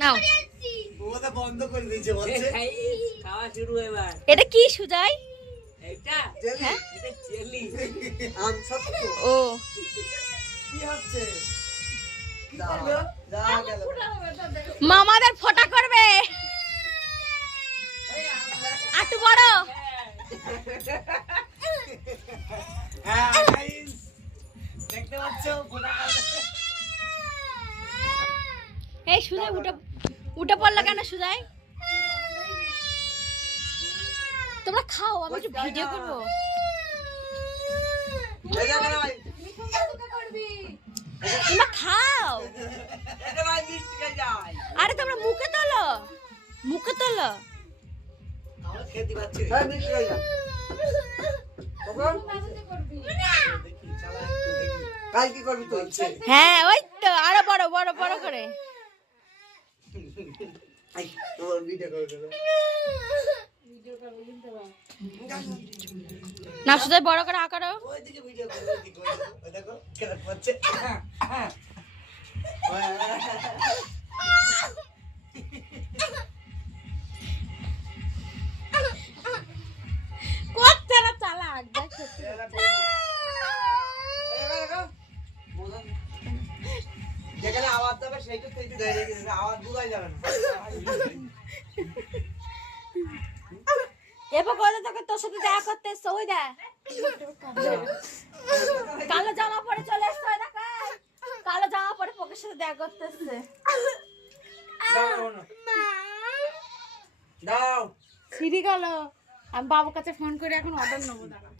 নাও ওটা বন্ধ করে দিয়েছে বলছে খাওয়া শুরু এবার। এটা কি সুজাই? এটা হ্যাঁ এটা জেলি। আম সত্য ও কি হচ্ছে যা গেল মামাদের ফোঁটা করবে আটু বড়। হ্যাঁ গাইস দেখতে পাচ্ছ ফোটা এই সুজাই উঠে উঠে পড়লো কেন সুজাই? তোমরা খাও, আমি একটু ভিডিও করবো। এটা ভাই তোমরা খাও। এটা ভাই মিষ্টি খেয়ে যায়। আরে তোমরা মুখে তোলো, মুখে তোলো। আমরা খেতে পাচ্ছি হ্যাঁ মিষ্টি খাই না কখন দেখি চালা একটু দেখি কাল কি করবি তুই হ্যাঁ ওই তো আরো বড় বড় বড় করে। আই তোর ভিডিও করে দেব না সুজাই বড় করে আকারো। ওইদিকে ভিডিও করে ওইদিকে ওই দেখো কেন পাচ্ছে কোথায় চালাক দেখ সত্যি। যেখানে আওয়াজ যাবে সেইটা থেকে দাঁড়িয়ে গেছে আওয়াজ বোঝাই যাবে না এরপর কথা তোকে তোর সাথে দেখা করতে এসছে ওই দেখ কালো জামা পরে চলে এসছে ওই দেখ কালো জামা পরে পোকের সাথে দেখা করতে এসছে। দাও সিঁড়ি গেল, আমি বাবুর কাছে ফোন করে এখন অর্ডার নেবো দাঁড়া।